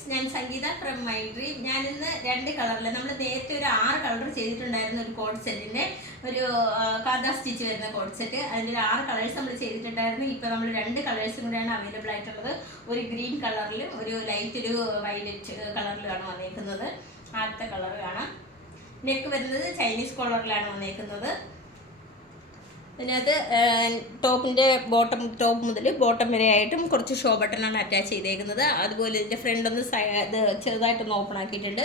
Friends, ഞാൻ സംഗീത from my dream. ഞാൻ ഇന്ന് 2 കളറിൽ നമ്മൾ നേരത്തെ ഒരു 6 കളർ ചെയ്തിട്ടുണ്ടായിരുന്നു. ഒരു കോഡ് സെറ്റിന്റെ ഒരു കാന്ത സ്റ്റിച്ച് വരുന്ന കോഡ് സെറ്റ്, അതിൻ്റെ 6 കളേഴ്സ് നമ്മൾ ചെയ്തിട്ടുണ്ടായിരുന്നു. ഇപ്പോൾ നമ്മൾ 2 കളേഴ്സും കൂടെയാണ് അവൈലബിൾ ആയിട്ടുള്ളത്. ഒരു ഗ്രീൻ കളറിലും ഒരു ലൈറ്റ് ഒരു വയലറ്റ് കളറിലാണ് വന്നേക്കുന്നത്. ആദ്യത്തെ കളർ കാണാം. നെക്ക് വരുന്നത് ചൈനീസ് കോളറിലാണ് വന്നേക്കുന്നത്. അതിനകത്ത് ടോപ്പിൻ്റെ ടോപ്പ് മുതൽ ബോട്ടം വരെ ആയിട്ടും കുറച്ച് ഷോ ബട്ടണാണ് അറ്റാച്ച് ചെയ്തേക്കുന്നത്. അതുപോലെ ഇതിൻ്റെ ഫ്രണ്ട് ഒന്ന് ചെറുതായിട്ടൊന്ന് ഓപ്പൺ ആക്കിയിട്ടുണ്ട്.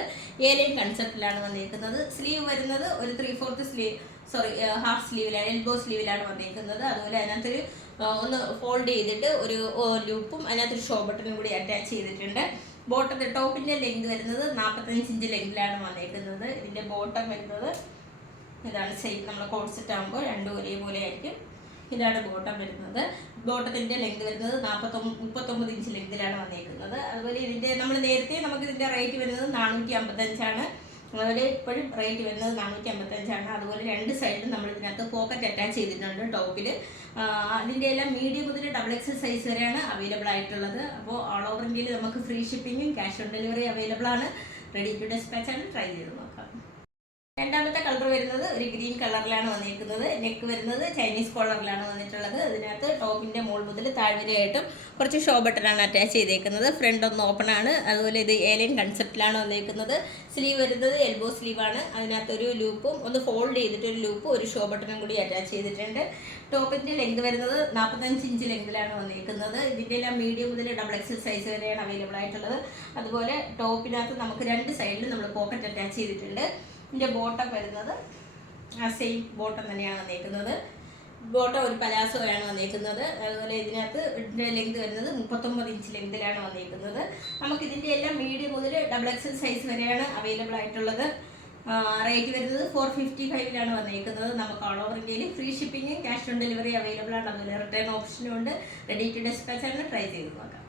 ഏലൈൻ കൺസെപ്റ്റിലാണ് വന്നിരിക്കുന്നത്. സ്ലീവ് വരുന്നത് ഒരു 3/4 സ്ലീവ്, ഹാഫ് സ്ലീവിലാണ്, എൽബോ സ്ലീവിലാണ് വന്നിരിക്കുന്നത്. അതുപോലെ അതിനകത്തൊരു ഒന്ന് ഫോൾഡ് ചെയ്തിട്ട് ഒരു ലൂപ്പും അതിനകത്തൊരു ഷോ ബട്ടണും കൂടി അറ്റാച്ച് ചെയ്തിട്ടുണ്ട്. ടോപ്പിൻ്റെ ലെങ്ത് വരുന്നത് 45 ഇഞ്ച് ലെങ്തിലാണ് വന്നിരിക്കുന്നത്. ഇതിൻ്റെ ബോട്ടം വരുന്നത് ഇതാണ്. സെയിം നമ്മൾ കോഡ് സെറ്റ് ആകുമ്പോൾ രണ്ടും ഒരേപോലെ ആയിരിക്കും. ഇതാണ് ബോട്ടം വരുന്നത്. ബോട്ടത്തിൻ്റെ ലെങ്ത് വരുന്നത് 39 ഇഞ്ച് ലെങ്തിലാണ് വന്നിരിക്കുന്നത്. അതുപോലെ ഇതിൻ്റെ നമുക്കിതിൻ്റെ റേറ്റ് വരുന്നത് 455ആണ്. അതുപോലെ ഇപ്പോഴും റേറ്റ് വരുന്നത് 455ആണ്. അതുപോലെ 2 സൈഡിലും നമ്മൾ ഇതിനകത്ത് പോക്കറ്റ് അറ്റാച്ച് ചെയ്തിട്ടുണ്ട് ടോപ്പിൽ. അതിൻ്റെ എല്ലാം മീഡിയം മുതൽ XXL സൈസ് വരെയാണ് അവൈലബിൾ ആയിട്ടുള്ളത്. അപ്പോൾ ഓൾ ഓവർ ഇന്ത്യയിൽ നമുക്ക് ഫ്രീ ഷിപ്പിങ്ങും ക്യാഷ് ഓൺ ഡെലിവറി അവൈലബിൾ ആണ്. റെഡി ടു ഡിസ്പാച്ച് ആണ്. ട്രൈ ചെയ്ത് നോക്കാം. രണ്ടാമത്തെ കളർ വരുന്നത് ഒരു ഗ്രീൻ കളറിലാണ് വന്നിരിക്കുന്നത്. നെക്ക് വരുന്നത് ചൈനീസ് കോളറിലാണ് വന്നിട്ടുള്ളത്. ഇതിനകത്ത് ടോപ്പിൻ്റെ മുകൾ മുതൽ താഴ്വരയായിട്ടും കുറച്ച് ഷോ ബട്ടണാണ് അറ്റാച്ച് ചെയ്തേക്കുന്നത്. ഫ്രണ്ട് ഒന്ന് ഓപ്പൺ ആണ്. അതുപോലെ ഇത് ഏലൈൻ കൺസെപ്റ്റിലാണ് വന്നിരിക്കുന്നത്. സ്ലീവ് വരുന്നത് എൽബോ സ്ലീവാണ്. അതിനകത്തൊരു ലൂപ്പും ഒന്ന് ഫോൾഡ് ചെയ്തിട്ട് ഒരു ലൂപ്പും ഒരു ഷോ ബട്ടണും കൂടി അറ്റാച്ച് ചെയ്തിട്ടുണ്ട്. ടോപ്പിൻ്റെ ലെങ്ത് വരുന്നത് 45 ഇഞ്ച് ലെങ്തിലാണ് വന്നിരിക്കുന്നത്. ഇതിൻ്റെ എല്ലാം മീഡിയം മുതൽ XXL സൈസ് വരെയാണ് അവൈലബിൾ ആയിട്ടുള്ളത്. അതുപോലെ ടോപ്പിനകത്ത് നമുക്ക് 2 സൈഡിലും നമ്മൾ പോക്കറ്റ് അറ്റാച്ച് ചെയ്തിട്ടുണ്ട്. ഇതിൻ്റെ ബോട്ടം വരുന്നത് സെയിം ബോട്ടം തന്നെയാണ് വന്നിരിക്കുന്നത്. ബോട്ടം ഒരു പലാസോയാണ് വന്നിരിക്കുന്നത്. അതുപോലെ ഇതിനകത്ത് ലെങ്ത് വരുന്നത് 39 ഇഞ്ച് ലെങ്തിലാണ് വന്നിരിക്കുന്നത്. നമുക്കിതിൻ്റെ എല്ലാം മീഡിയം മുതൽ XXL സൈസ് വരെയാണ് അവൈലബിൾ ആയിട്ടുള്ളത്. റേറ്റ് വരുന്നത് 455ലാണ് വന്നിരിക്കുന്നത്. നമുക്ക് ഓൾ ഓവർ ഇന്ത്യയിൽ ഫ്രീ ഷിപ്പിങ്ങും ക്യാഷ് ഓൺ ഡെലിവറി അവൈലബിൾ ആണ്. അതുപോലെ റിട്ടേൺ ഓപ്ഷനും ഉണ്ട്. റെഡി ടു ഡിസ്പാച്ച് ആണ്. ട്രൈ ചെയ്ത് നോക്കാം.